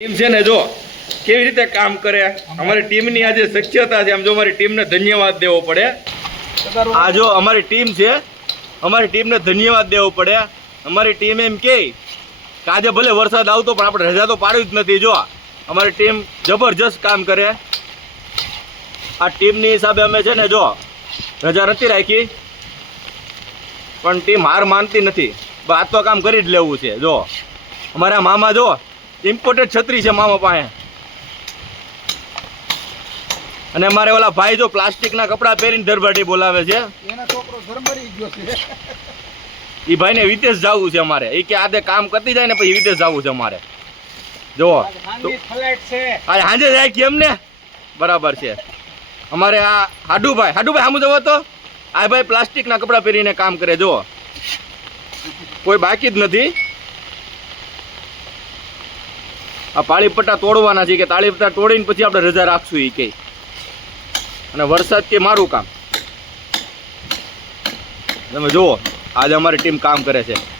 Team છે ને જો, કેવી રીતે કામ કરે? અમારી ટીમની આજે શક્યતા છે. આમ જો અમારી ટીમને ધન્યવાદ દેવો પડે. આ જો અમારી ટીમ છે. અમારી ટીમને ધન્યવાદ દેવો પડે. અમારી ટીમ એમ કે આજે ભલે વરસાદ આવતો, પણ આપણે રજા તો પાડવી જ નથી. જો, અમારી ટીમ જબરજસ્ત કામ કરે. આ ટીમની હિસાબે અમે છે ને જો, રજા નથી રાખી. પણ ટીમ હાર માનતી નથી. આજ તો કામ કરી જ લેવું છે. જો, અમારા મામા જો ઇમ્પોર્ટેડ છત્રી છે મામા પાસે. અને અમારે ઓલા ભાઈ જો પ્લાસ્ટિકના કપડાં પહેરીને ધરભાટી બોલાવે છે. એના છોકરો ધર્મરી ગયો છે. એ ભાઈને વિદેશ જવું છે અમારે. એ કે આદે કામ કરતી જાય ને પછી વિદેશ જવું છે અમારે. જો સાંજે જાય કેમ ને બરાબર છે. અમારે આ હાડુભાઈ. હાડુભાઈ સામું જવો તો. આ ભાઈ પ્લાસ્ટિકના કપડાં પહેરીને કામ કરે જો કોઈ બાકી જ નથી. આ પાળી પટ્ટા તોડવાના છે કે તાળી પટ્ટા તોડીને પછી આપણે રજા રાખશું એ કે. અને વરસાદ કે મારું કામ? તમે જુઓ, આજે અમારી ટીમ કામ કરે છે.